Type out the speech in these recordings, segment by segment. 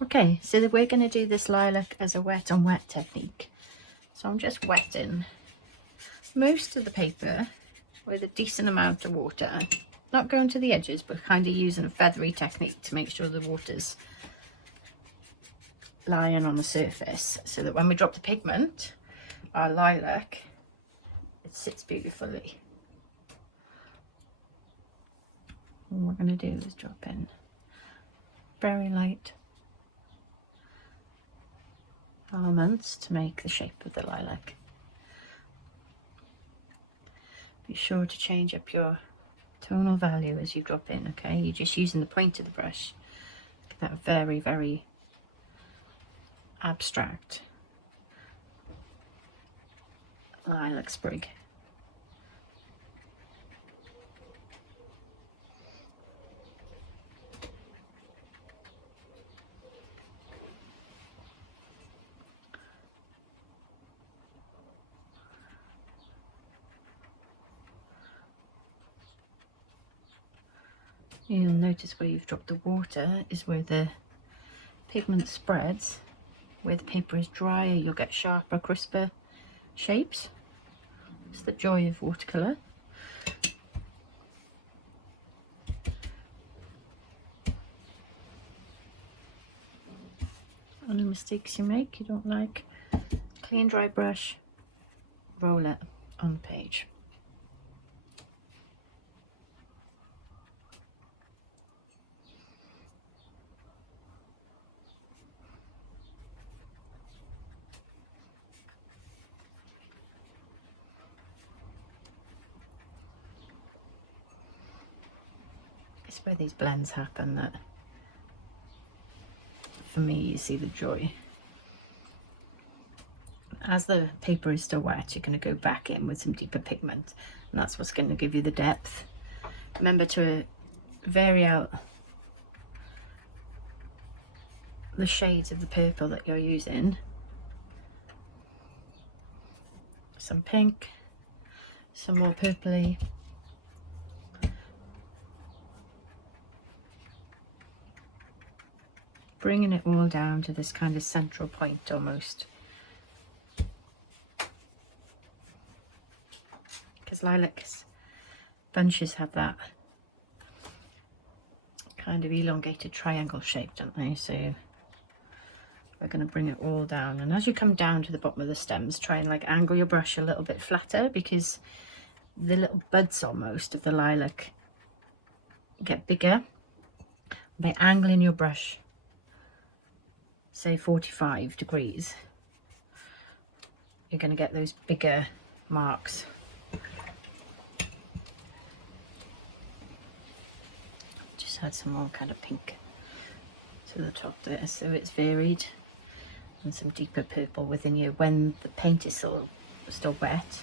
Okay, so we're going to do this lilac as a wet on wet technique. So I'm just wetting most of the paper with a decent amount of water. Not going to the edges, but kind of using a feathery technique to make sure the water's lying on the surface, so that when we drop the pigment, our lilac, it sits beautifully. All we're going to do is drop in very light elements to make the shape of the lilac. Be sure to change up your tonal value as you drop in, okay? You're just using the point of the brush. Get that very, very abstract lilac sprig. You'll notice where you've dropped the water is where the pigment spreads. Where the paper is drier, you'll get sharper, crisper shapes. It's the joy of watercolour. Any mistakes you make you don't like, clean dry brush, roll it on the page. It's where these blends happen that, for me, you see the joy. As the paper is still wet, you're going to go back in with some deeper pigment, and that's what's going to give you the depth. Remember to vary out the shades of the purple that you're using. Some pink, some more purpley. Bringing it all down to this kind of central point almost. Because lilacs bunches have that kind of elongated triangle shape, don't they? So we're going to bring it all down, and as you come down to the bottom of the stems, try and like angle your brush a little bit flatter, because the little buds almost of the lilac get bigger. By angling your brush, say 45 degrees, you're going to get those bigger marks. Just add some more kind of pink to the top there, so it's varied, and some deeper purple within you when the paint is still wet.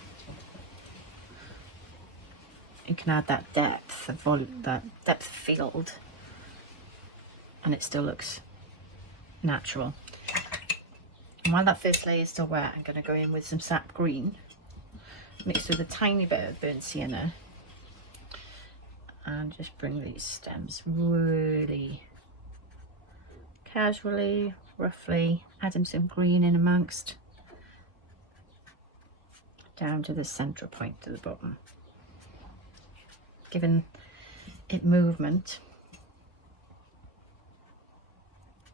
You can add that depth of volume, that depth of field, and it still looks natural. And while that first layer is still wet, I'm going to go in with some sap green mixed with a tiny bit of burnt sienna, and just bring these stems really casually, roughly, adding some green in amongst, down to the central point to the bottom, giving it movement.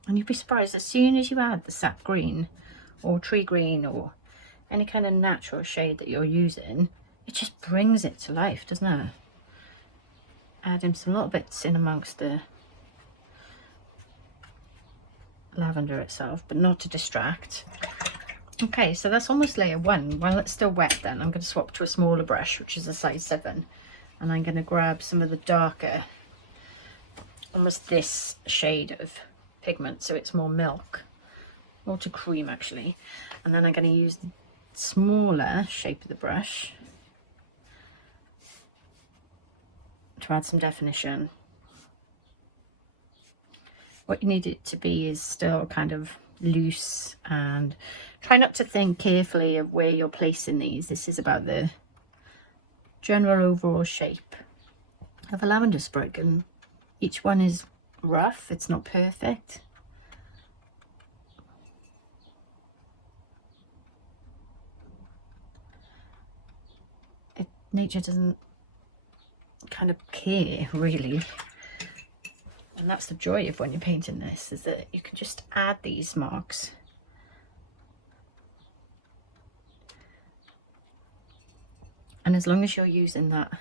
And you'd be surprised, as soon as you add the sap green or tree green or any kind of natural shade that you're using, it just brings it to life, doesn't it? Adding some little bits in amongst the lavender itself, but not to distract. Okay, so that's almost layer one. While it's still wet, then I'm going to swap to a smaller brush, which is a size 7, and I'm going to grab some of the darker, almost this shade of pigment, so it's more milk, more to cream actually, and then I'm going to use the smaller shape of the brush to add some definition. What you need it to be is still kind of loose, and try not to think carefully of where you're placing these. This is about the general overall shape of a lavender sprig, and each one is rough, it's not perfect. nature doesn't kind of care really. And that's the joy of when you're painting this, is that you can just add these marks. And as long as you're using that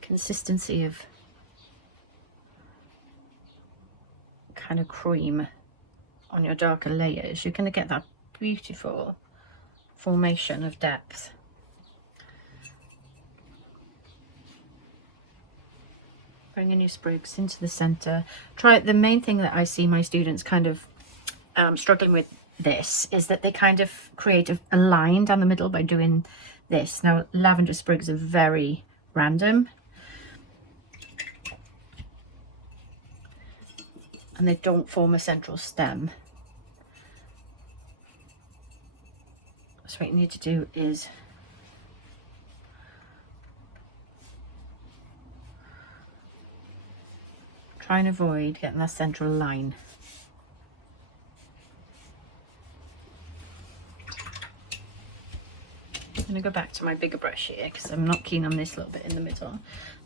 consistency of kind of cream on your darker layers, you're going to get that beautiful formation of depth. Bringing your sprigs into the center. The main thing that I see my students kind of struggling with this is that they kind of create a line down the middle by doing this. Now, lavender sprigs are very random, and they don't form a central stem. So what you need to do is try and avoid getting that central line. I'm going to go back to my bigger brush here because I'm not keen on this little bit in the middle.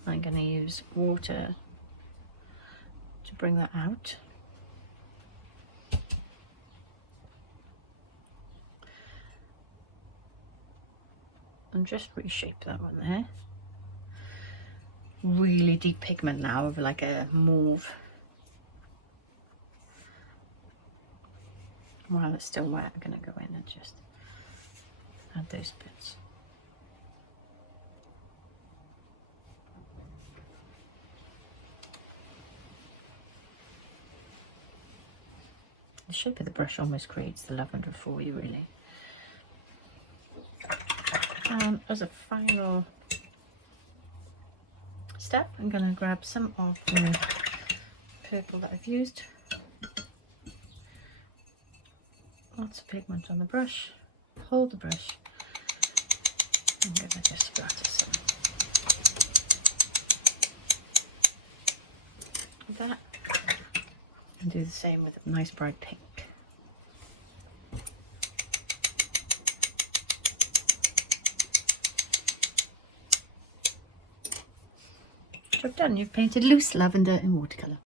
I'm going to use water to bring that out. And just reshape that one there. Really deep pigment now of like a mauve. While it's still wet, I'm going to go in and just add those bits. The shape of the brush almost creates the lavender for you, really. As a final step, I'm going to grab some of the purple that I've used. Lots of pigment on the brush. Hold the brush and give it a splatter some of that, and do the same with a nice bright pink. Job done. You've painted loose lavender in watercolour.